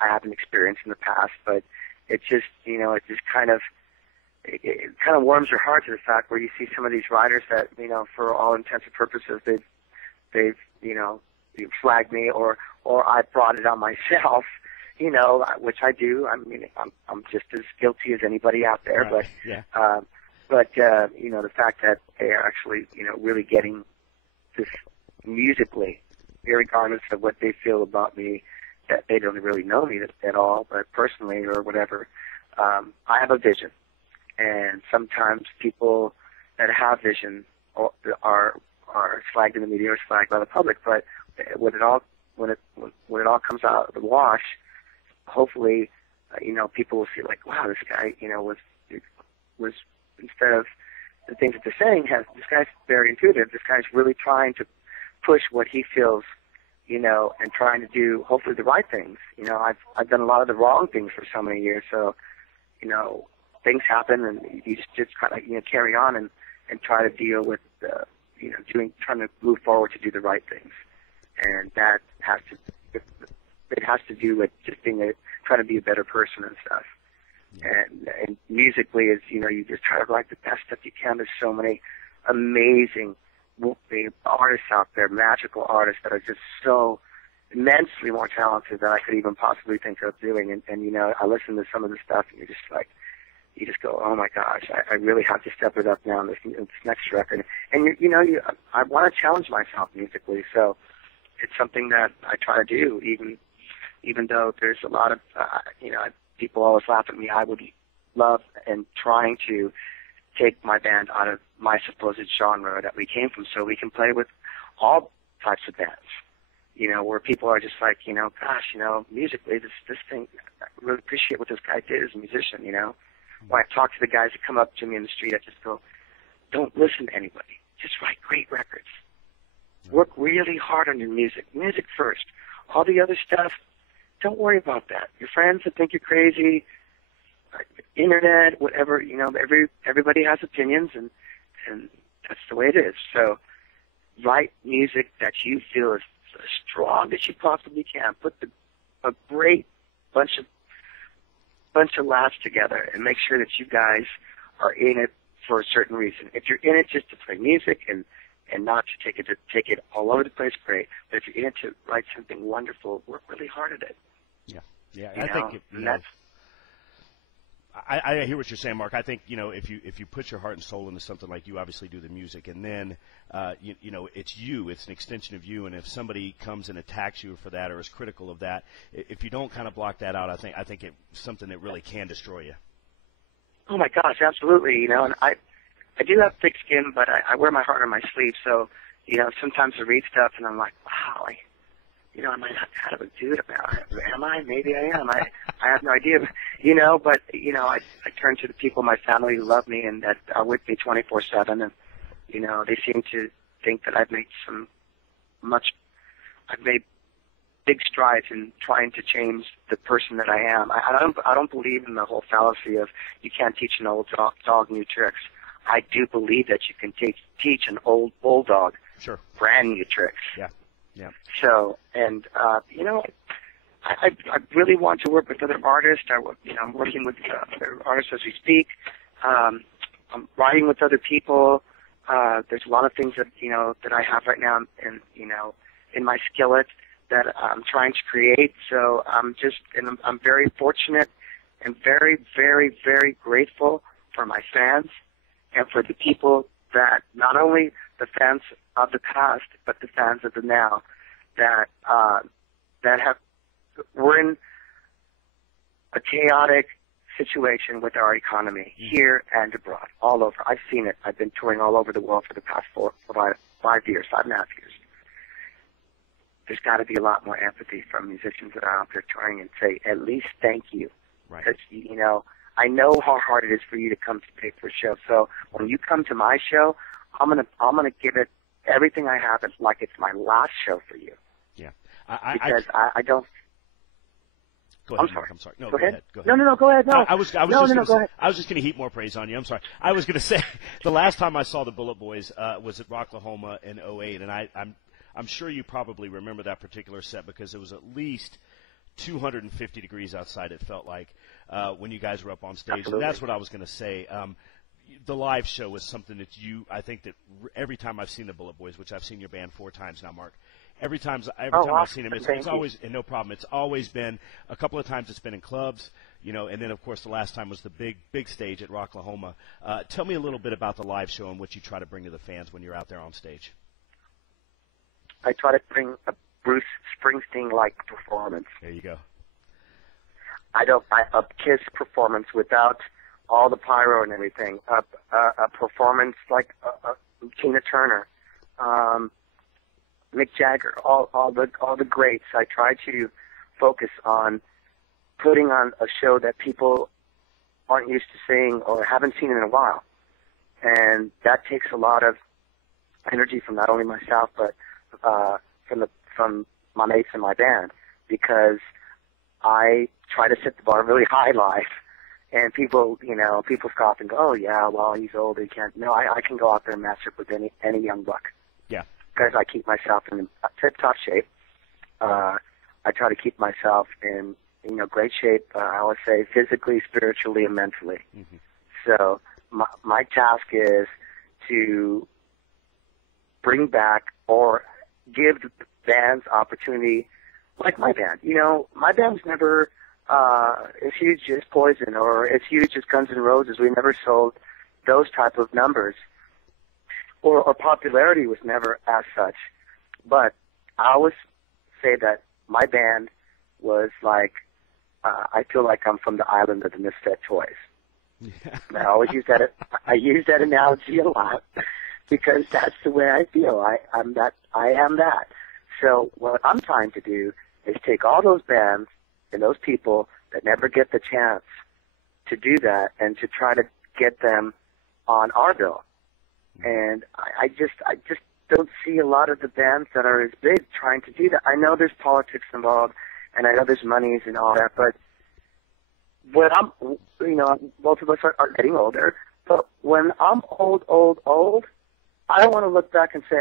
I haven't experienced in the past. But it's just, it just kind of warms your heart to the fact where you see some of these writers that, for all intents and purposes, they've flagged me or I brought it on myself, which I do. I mean, I'm just as guilty as anybody out there, right. but the fact that they are actually, really getting this musically, regardless of what they feel about me, that they don't really know me at all, but personally or whatever, I have a vision. And sometimes people that have vision are flagged in the media or flagged by the public, but when it all comes out of the wash, hopefully, people will see like, wow, this guy, was instead of the things that they're saying, this guy's very intuitive. This guy's really trying to push what he feels, and trying to do hopefully the right things. I've done a lot of the wrong things for so many years, so things happen, and you just kind of carry on and try to deal with trying to move forward to do the right things, and that has to do with just trying to be a better person and stuff. Yeah. And musically, is you just try to write the best stuff you can. There's so many amazing artists out there, magical artists that are just so immensely more talented than I could even possibly think of doing. And I listen to some of the stuff, and you just go, oh my gosh, I really have to step it up now in this next record. And I want to challenge myself musically, so it's something that I try to do, even though there's a lot of people always laugh at me. I would love and trying to take my band out of my supposed genre that we came from, so we can play with all types of bands. Where people are just like, gosh, musically, this thing, I really appreciate what this guy did as a musician. When I talk to the guys that come up to me in the street, I just go, don't listen to anybody. Just write great records. Work really hard on your music. Music first. All the other stuff, don't worry about that. Your friends that think you're crazy, internet, whatever, everybody has opinions, and that's the way it is. So write music that you feel is as strong as you possibly can. Put a great bunch of laughs together and make sure that you guys are in it for a certain reason. If you're in it just to play music and not to take it all over the place, great. But if you're in it to write something wonderful, work really hard at it. Yeah. I think I hear what you're saying, Mark. I think if you put your heart and soul into something like you obviously do the music, and then it's an extension of you. And if somebody comes and attacks you for that or is critical of that, if you don't kind of block that out, I think it's something that really can destroy you. Oh my gosh, absolutely. And I do have thick skin, but I wear my heart on my sleeve. So sometimes I read stuff and I'm like, wow, I might not have a dude about it. Am I? Maybe I am. I have no idea. But I turn to the people in my family who love me and that are with me 24/7, and they seem to think that I've made big strides in trying to change the person that I am. I don't believe in the whole fallacy of you can't teach an old dog new tricks. I do believe that you can teach an old bulldog brand new tricks. Yeah. So, and I really want to work with other artists. I'm working with other artists as we speak. I'm writing with other people. There's a lot of things that that I have right now, in my skillet that I'm trying to create. So I'm very fortunate and very, very, very grateful for my fans and for the people that not only the fans of the past, but the fans of the now we're in a chaotic situation with our economy here and abroad, all over. I've seen it. I've been touring all over the world for the past 5.5 years. There's got to be a lot more empathy from musicians that are out there touring and say, at least thank you. Right. Because, I know how hard it is for you to come to pay for a show. So when you come to my show, I'm gonna give it everything I have. It's like it's my last show for you. Yeah. I don't. Go ahead. I'm sorry. No, go ahead. Go ahead. No, go ahead. No. I was just going to heap more praise on you. I'm sorry. I was going to say the last time I saw the BulletBoys was at Rocklahoma in '08, and I'm sure you probably remember that particular set because it was at least 250 degrees outside, it felt like, when you guys were up on stage. Absolutely. And that's what I was going to say. The live show is something that I think that every time I've seen the Bullet Boys, which I've seen your band 4 times now, Mark, every time I've seen them, it's always, and no problem, it's always been, a couple of times it's been in clubs, and then, of course, the last time was the big stage at Rocklahoma. Tell me a little bit about the live show and what you try to bring to the fans when you're out there on stage. I try to bring a Bruce Springsteen-like performance. There you go. A Kiss performance without all the pyro and everything. A performance like Tina Turner, Mick Jagger, all the greats. I try to focus on putting on a show that people aren't used to seeing or haven't seen in a while, and that takes a lot of energy from not only myself but from my mates in my band, because I try to set the bar really high live, and people scoff and go, "Oh yeah, well he's old, he can't." No, I can go out there and match up with any young buck. Yeah. Because I keep myself in tip-top shape. I try to keep myself in great shape. I would say physically, spiritually, and mentally. Mm-hmm. So my task is to bring back or give the bands opportunity, like my band. My band's never as huge as Poison or as huge as Guns N' Roses. We never sold those type of numbers, or popularity was never as such. But I always say that my band was like, I feel like I'm from the island of the misfit toys. Yeah. I always use that. I use that analogy a lot because that's the way I feel. I am that. So what I'm trying to do is take all those bands and those people that never get the chance to do that and to try to get them on our bill. And I just don't see a lot of the bands that are as big trying to do that. I know there's politics involved, and I know there's monies and all that, but when both of us are getting older, but when I'm old, I don't want to look back and say,